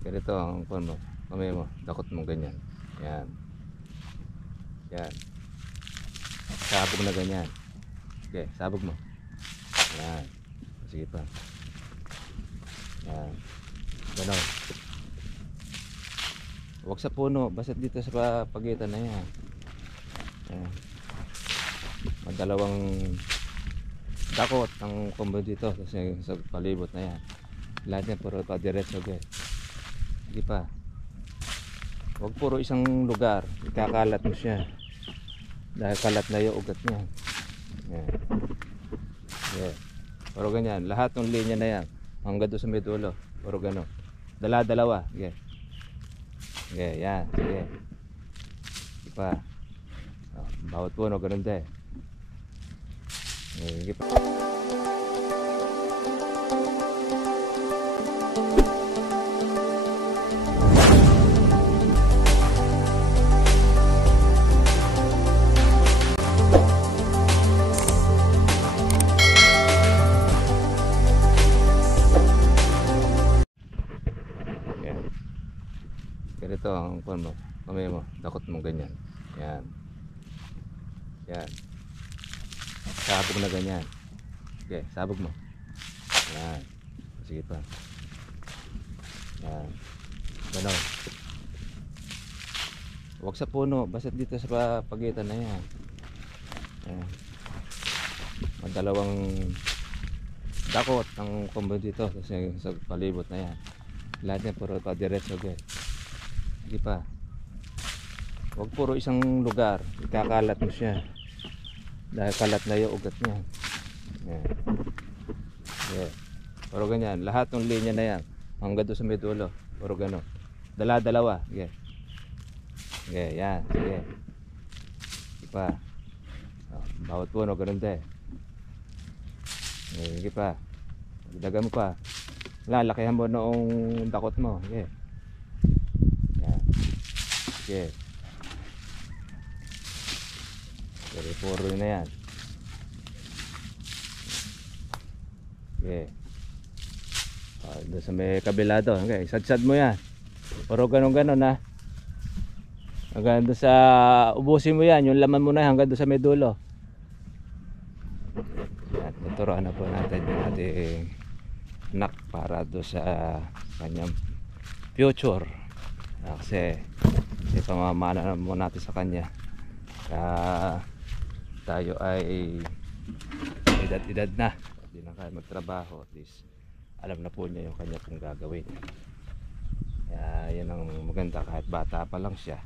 Ganito ang kuwan mo, kamay mo, dakot mo ganyan. Yan. Yan. Sabog na ganyan. Okay, sabog mo. Yan. Sige pa. Yan. Ganon. Huwag sa puno, basta dito sa pagitan na yan. Yan. Madalawang dakot ang combo dito kasi sa palibot na yan. Lahat yan puro pa diretso guys. Sige pa. Huwag puro isang lugar, ikakalat mo siya dahil kalat na yung ugat niya. Yan. Yeah. Puro ganyan, lahat ng linya na yan hanggang doon sa may dulo, puro gano'n. Dala-dalawa. Okay. Okay, yan. Sige. Sige pa. Bawat puno ganun din. Sige pa. Ganito ang kuwan mo, kamay mo, dakot mo ganyan. Yan. Yan. Sabog na ganyan. Okay, sabog mo. Yan. Sige pa. Yan. Ganon. Huwag sa puno, basta dito sa pagitan na yan. Yan. Madalawang dakot ang combo dito kasi sa palibot na yan. Lahat yan puro pa diretso guys. Sige pa. Huwag puro isang lugar, ikakalat mo siya dahil kalat na yung ugat niya. Yan. Yeah. Puro ganyan, lahat ng linya na yan hanggang doon sa may dulo, puro gano'n. Dala-dalawa. Okay. Okay, yan. Sige. Sige pa. Bawat puno gano'n din. Sige pa. Dagan mo pa. Lalakihan mo noong dakot mo. Okay. Yan. Sige. Sige, puro na yan. Okay. Doon sa may kabila doon. Okay, sad-sad mo yan. Puro ganon-ganon ha. Hanggang doon sa ubusin mo yan. Yung laman mo na hanggang doon sa may dulo. Yan, tuturuan na po natin yung ating anak para doon sa kanyang future. Kasi ipamamana mo natin sa kanya. Tayo ay edad-edad na. Hindi na kaya magtrabaho. At least alam na po niya yung kanya pong gagawin. Kaya yan ang maganda, kahit bata pa lang siya,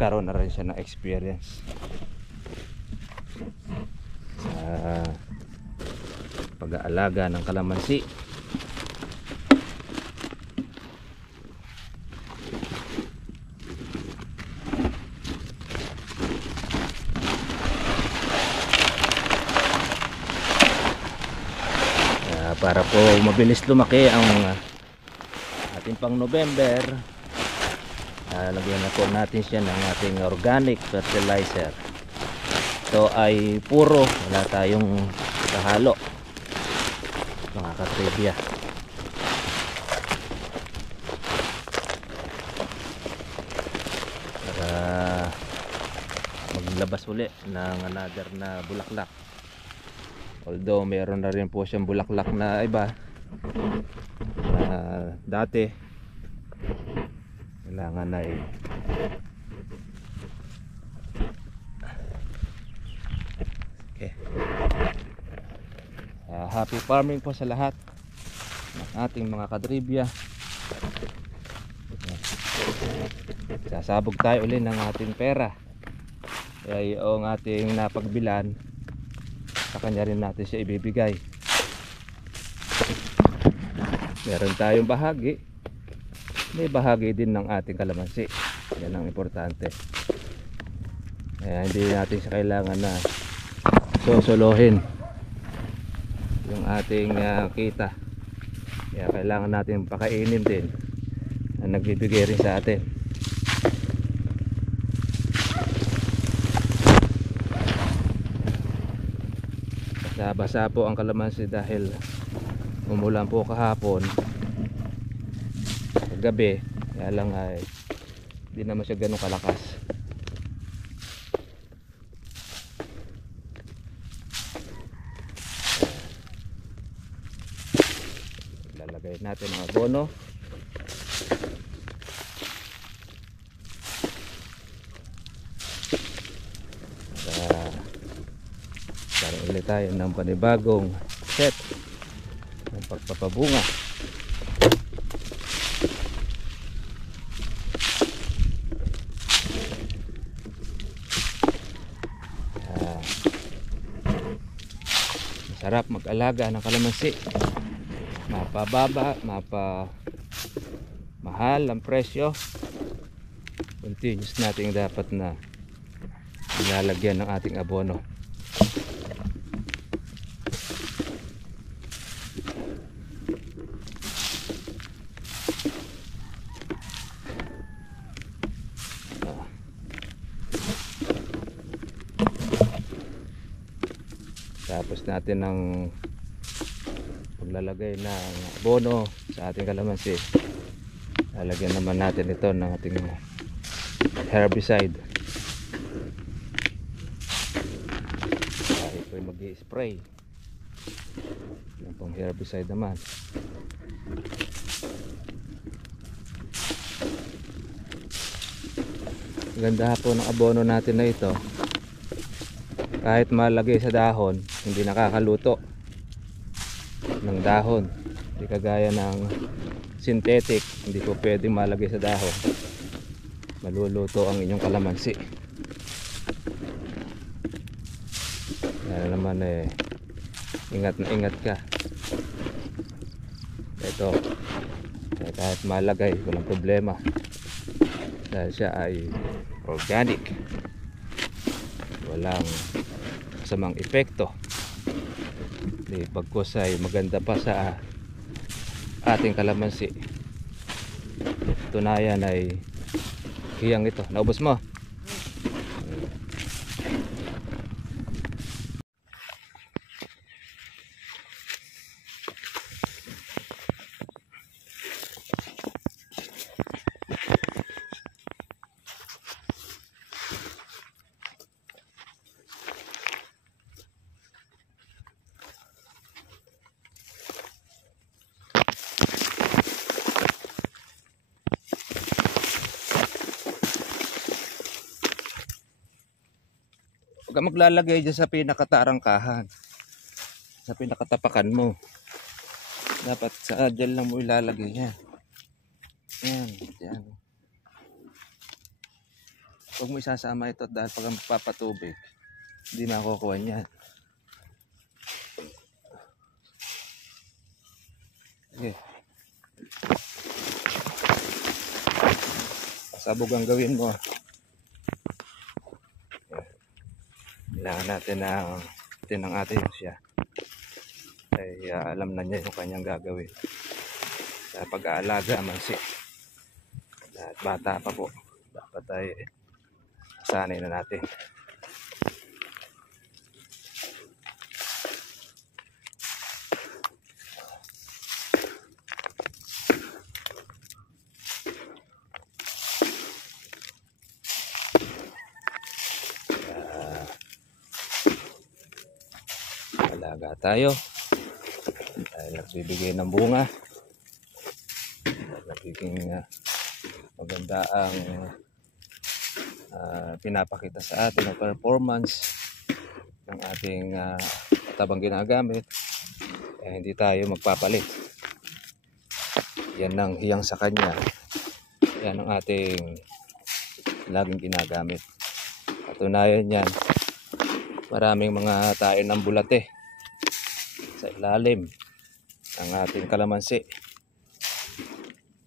karoon na rin siya ng experience sa pag-aalaga ng kalamansi. Para po mabilis lumaki ang ating pang November, lagyan na po natin siya ng ating organic fertilizer. Ito ay puro, wala tayong kahalo, mga katribya. Para maglabas uli ng another na bulaklak. Although meron na rin po siyang bulaklak na iba na dati kailangan ay okay. Happy farming po sa lahat ng ating mga kadribya. Sasabog tayo ulit ng ating pera, kaya yung ating napagbilan sa kanya rin natin siya ibibigay. Meron tayong bahagi, may bahagi din ng ating kalamansi. Yan ang importante. Kaya hindi natin siya kailangan na sosolohin yung ating kita. Kaya kailangan natin pakainin din na nagbibigay rin sa atin. Basa po ang kalamansi dahil umulan po kahapon. gabi, kaya lang ay hindi naman siya ganun kalakas. Lalagay natin ang abono. Karoon ulit tayo ng panibagong set ng pagpapabunga. Masarap mag-alaga ng kalamansi. Mapababa, mahal ang presyo. Continuous natin dapat na nilalagyan ng ating abono. Tapos natin ng paglalagay ng abono sa ating kalamansi, lalagyan naman natin ito ng ating herbicide. Ito ay mag-i-spray ng pang herbicide naman. Ganda po ng abono natin na ito. Kahit malagay sa dahon, hindi nakakaluto ng dahon. Hindi kagaya ng synthetic, hindi po pwedeng malagay sa dahon. Maluluto ang inyong kalamansi. Kaya naman ingat na ingat ka. Ito, kahit malagay, walang problema. Dahil siya ay organic. Walang masamang epekto. Di pagkos ay maganda pa sa ating kalamansi. Tunayan ay hiyang ito. Naubos mo? Huwag ka maglalagay dyan sa pinakatarangkahan, sa pinakatapakan mo. Dapat sa dyan lang mo ilalagay yan. Yan, yan. Huwag mo isasama ito dahil pag magpapatubig, hindi makukuha niyan. Okay. Pasabog ang gawin mo. Kailangan natin ng ating siya ay alam na niya yung kanyang gagawin sa pag-aalaga mansi. At bata pa po, dapat ay sanay na natin. Alaga tayo dahil nagbibigay ng bunga, nagiging maganda ang pinapakita sa atin ang performance ng ating tabang ginagamit, kaya hindi tayo magpapalit. Yan ang hiyang sa kanya, yan ang ating laging ginagamit. Katunayan yan, maraming mga tayo ng bulate sa ilalim ng ating kalamansi.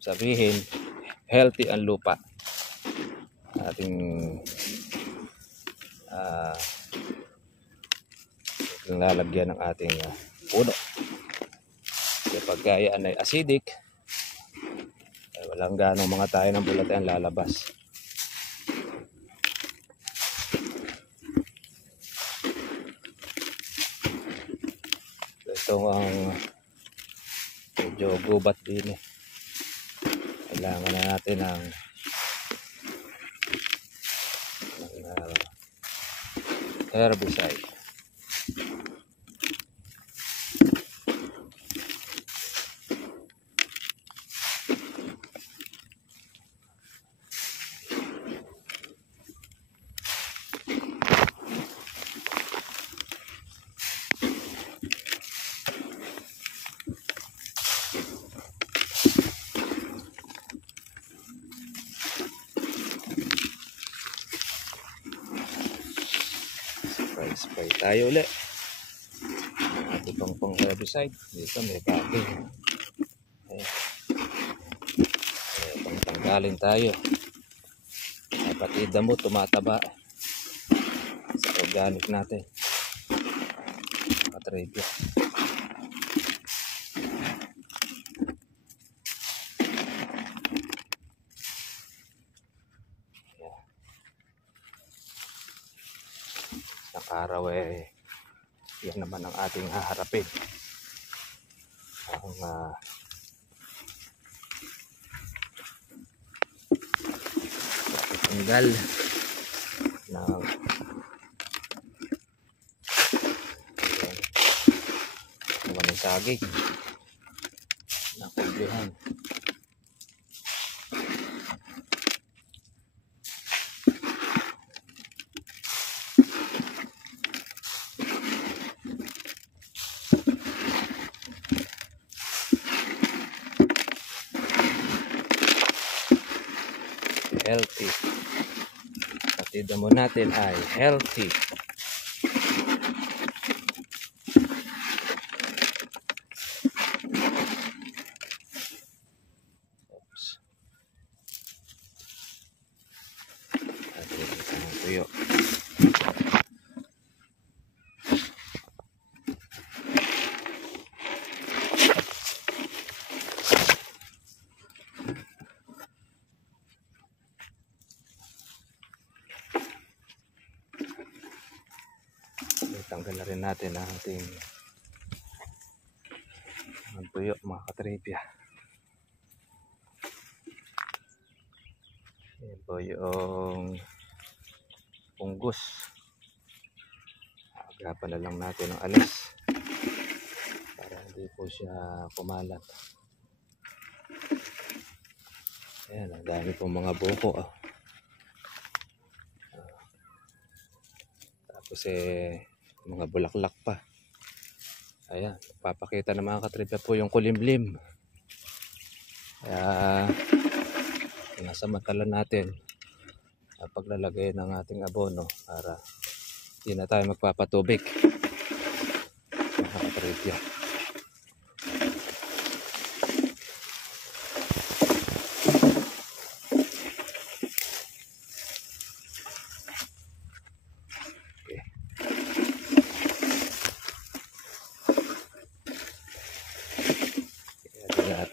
Sabihin, healthy ang lupa. Ating lalagyan ng ating puno. Kapag yan ay acidic, ay walang ganong mga tayo ng bulate ang lalabas. Ito ang medyo gubat din kailangan na natin ng herbicide. Spray tayo ulit. Itong pang herbicide. Dito may bagay. Pangtanggalin tayo. Pati damo tumataba sa organic natin. Katribya. Araw yan naman ang ating haharapin, ang tanggal ng naman saging na kublihan. Healthy. Pati damo natin ay healthy. Oops. Atin ang tuyo. Tanggal na rin natin ang ating tuyo, mga katripya. Yan po yung punggos. Agapan na lang natin ng alis para hindi po siya kumalat. Ayan, ang dami pong mga buko. Tapos mga bulaklak pa. Ayan, papakita ng mga katripya po yung kulimlim. Kaya nasamantala natin ang paglalagay ng ating abono para hindi na tayo magpapatubig, mga katripya.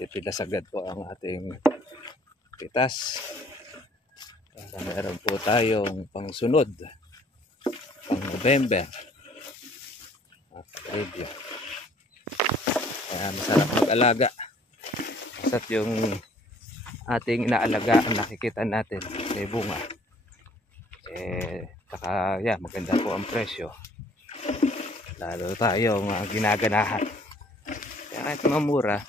Pitas agad po ang ating pitas para meron po tayong pangsunod pang November review. Kaya masarap mag-alaga at yung ating inaalagaan nakikita natin may bunga, saka maganda po ang presyo, lalo tayong ginaganahan. Kaya kahit mamura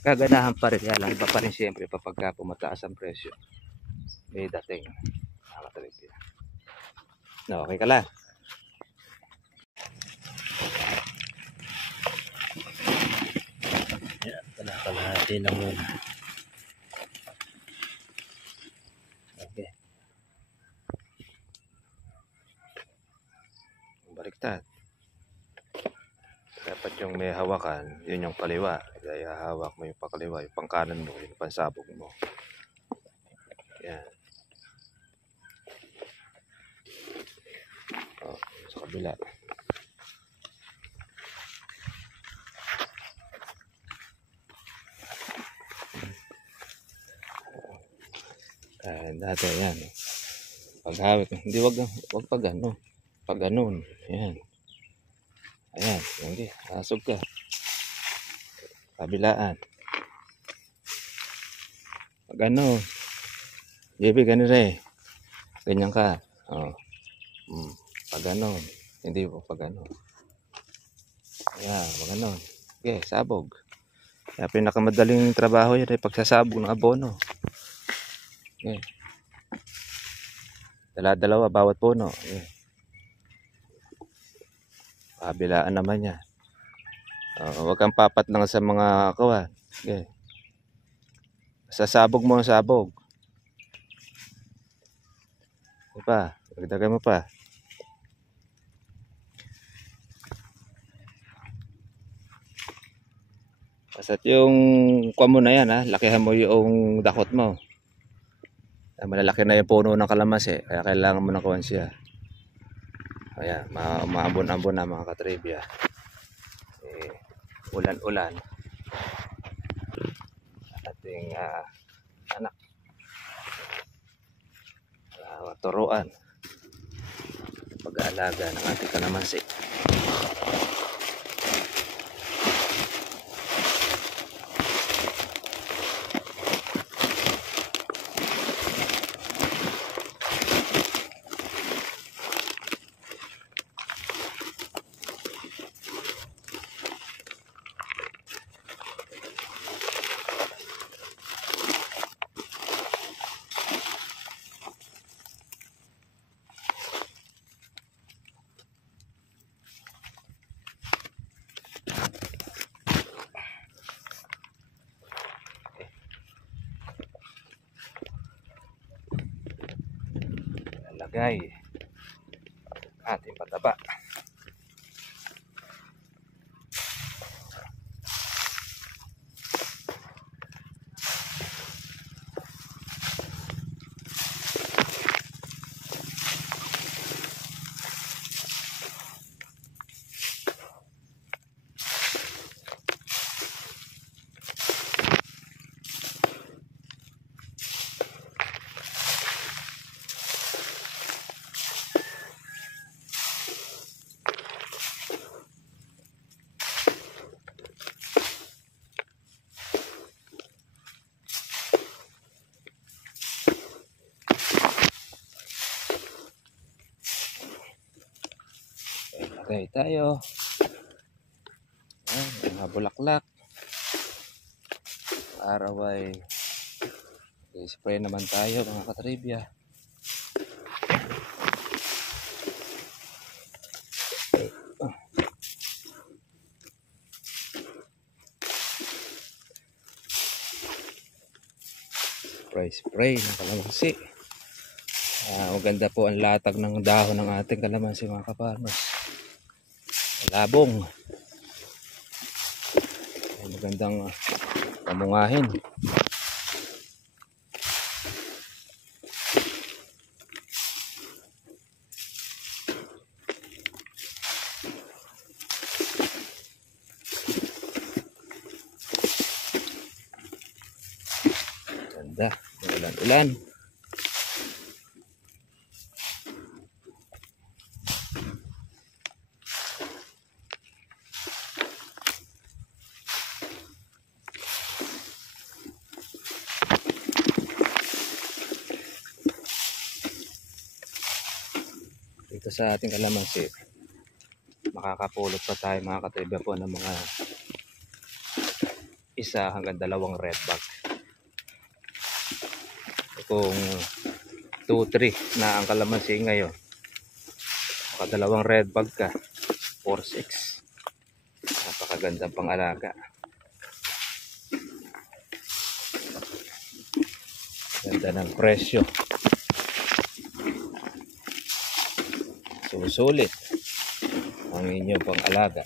kaganahan pa rin, lang iba pa rin siyempre kapag pumataas ang presyo, may dating nakatalik. No, okay ka lang. Yan, kalahati lang muna. Okay, baliktad. Dapat yung may hawakan, yun yung kaliwa. Kaya hawak mo yung pakaliwa, yung pangkanan mo, yung pansabog mo. Yan. Oh, sa kabila. Dati yan. Paghawik, hindi wag pag ano. Pag ganun. Yan. Ayan, hindi, asog ka. Kabilaan. Pag ano, JB, ganun rin. Ganyan ka. Oh. Pag ano, hindi po pag ano. Ayan, pag ano. Okay, sabog. Kaya pinakamadaling trabaho yun ay pagsasabog ng abono. Okay. Dala-dalawa bawat puno. Okay. Kabilaan naman yan. Huwag kang papat lang sa mga kawan. Okay. Sasabog mo ang sabog. Pa, dagdagan mo pa. Basta't yung kuha mo na yan ha, lakihan mo yung dakot mo. Malalaki na yung puno ng kalamansi, kaya kailangan mo ng kuwan siya. Ayan, maambon-ambon na mga katribya. Ulan-ulan. Ating anak. Turuan. Pag-aalaga ng ating kalamansi. Lagay ating pataba. Okay tayo. Mga bulaklak. Araw ay spray naman tayo mga katribya. Spray ng kalamansi. Maganda po ang latag ng dahon ng ating kalamansi mga kaparmas. Labong. Magandang pamungahin. Ganda. Ulan-ulan. Dito sa ating kalamansi, makakapulot pa tayo mga katribya po ng mga 1 hanggang 2 red bag. Kung 2-3 na ang kalamansi ngayon, maka 2 red bag ka, 4-6. Napakagandang pang-alaga. Ganda ng presyo. Susulit ang inyong pang-alaga.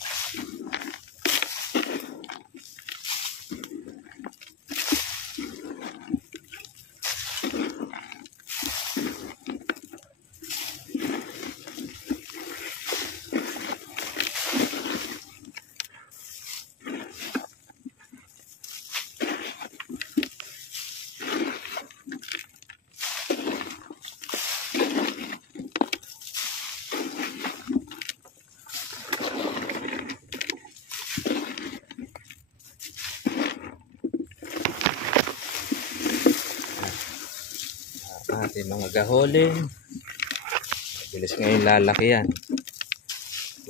ating mga gaholin. Mabilis ngayon lalaki yan.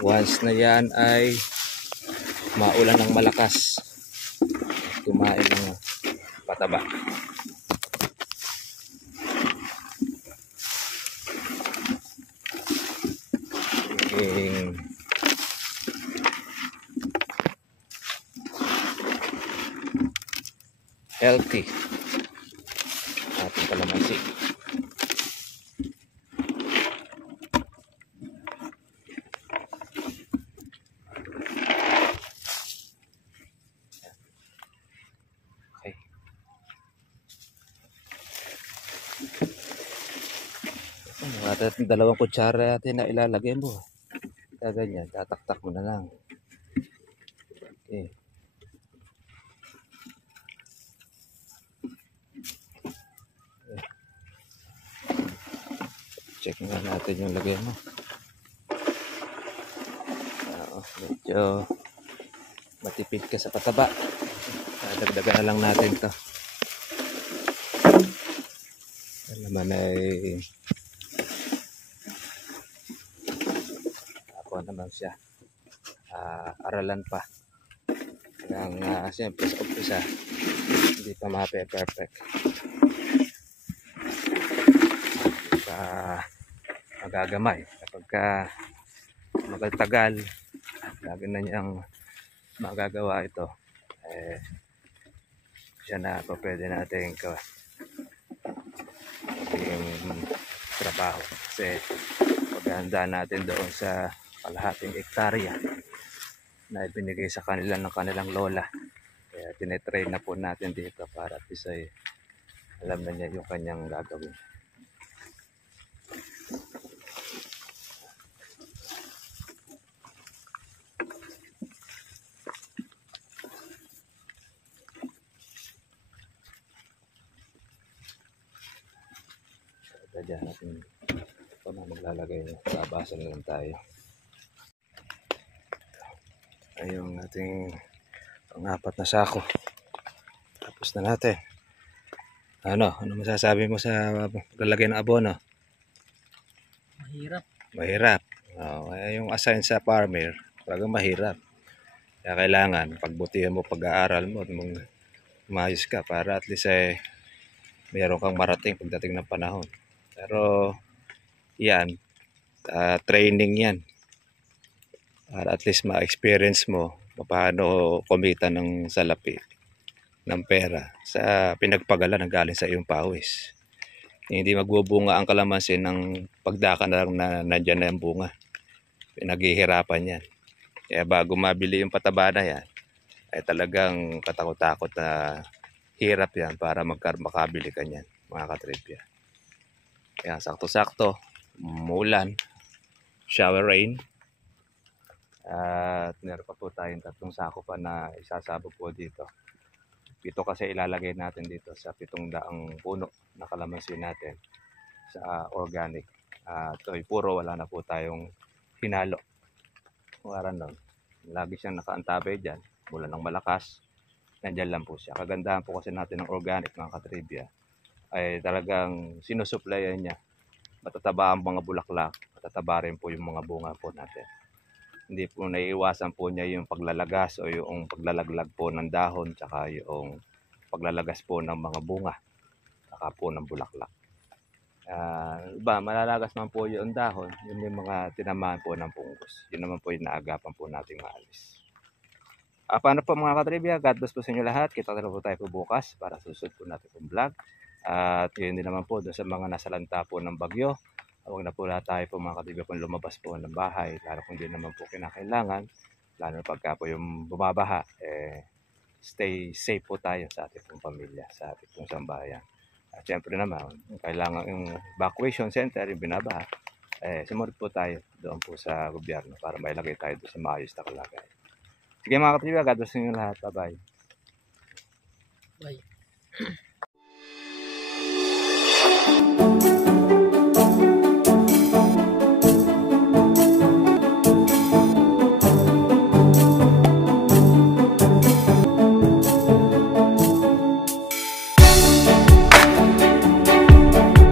Once na yan ay maulan ng malakas, kumain ng pataba. Maging healthy ating kalamansi. Okay. At dalawang kutsara natin na ilalagay mo. Ganyan, tataktak mo na lang. Okay. Check nga natin yung lagay mo. Medyo matipid ka sa pataba. Dagdagan na lang natin to. Yan naman ay ako naman siya. Aralan pa. Hanggang siyempre sa umpisa hindi pa mape-perfect. Hindi pa magagamay. Kapag magtagal, lagi na niyang magagawa ito. Siya na pa pwede natin yung trabaho. Kasi paghahanda natin doon sa kalahating hektarya na ibinigay sa kanila ng kanilang lola. Kaya tinetrain na po natin dito para at least ay alam na niya yung kanyang gagawin. Diyan natin ito na maglalagay, babasa na lang tayo. Ay yung ating pang-apat na sako. Tapos na natin. Ano masasabi mo sa paglalagay ng abono? Mahirap. Yung assign sa farmer, talagang mahirap. Kaya kailangan pagbutihan mo pag-aaral mo, umayos ka para at least mayroon kang marating pagdating ng panahon. Pero yan, training yan para at least ma-experience mo paano kumita ng salapi ng pera sa pinagpagala ng galing sa iyong pawis. Hindi magbubunga ang kalamansi ng pagdaka na lang na nandyan na yung bunga. Pinaghihirapan yan. Kaya bago mabili yung pataba na yan, ay talagang katakot-takot na hirap yan para makabili ka niyan, mga katribya. Kaya sakto-sakto, umulan, shower rain. At meron pa po tayong 3 sako pa na isasabog po dito. 7 kasi ilalagay natin dito sa 700 puno na kalamansi natin sa organic. Ito puro wala na po tayong hinalo. Kuwaran nun. Lagi siyang nakaantabay dyan. Mula ng malakas, nandyan lang po siya. Kagandahan po kasi natin ng organic, mga katribya, ay talagang sinusuplayan niya. Matataba ang mga bulaklak, matataba rin po yung mga bunga po natin. Hindi po naiiwasan po niya yung paglalagas o yung paglalaglag po ng dahon, tsaka yung paglalagas po ng mga bunga, tsaka po ng bulaklak. Malalagas man po yung dahon, yun yung mga tinamaan po ng fungus. Yun naman po yung naagapan po nating maalis. Paano po mga katribya? God bless po sa inyo lahat. Kita na po tayo po bukas para susunod po natin pong vlog. At yun din naman po doon sa mga nasalanta po ng bagyo. Huwag na po lahat tayo po mga katribya kung lumabas po ng bahay. Lalo kung di naman po kinakailangan. Lalo pagka po yung bumabaha. Stay safe po tayo sa ating pong pamilya, sa ating pong sambahayan. At syempre naman, kailangan yung evacuation center, yung binabaha. Sumunod po tayo doon po sa gobyerno para mailagay tayo doon sa maayos na kalagayan. Sige mga katribya, God bless inyo lahat. Bye-bye. Bye.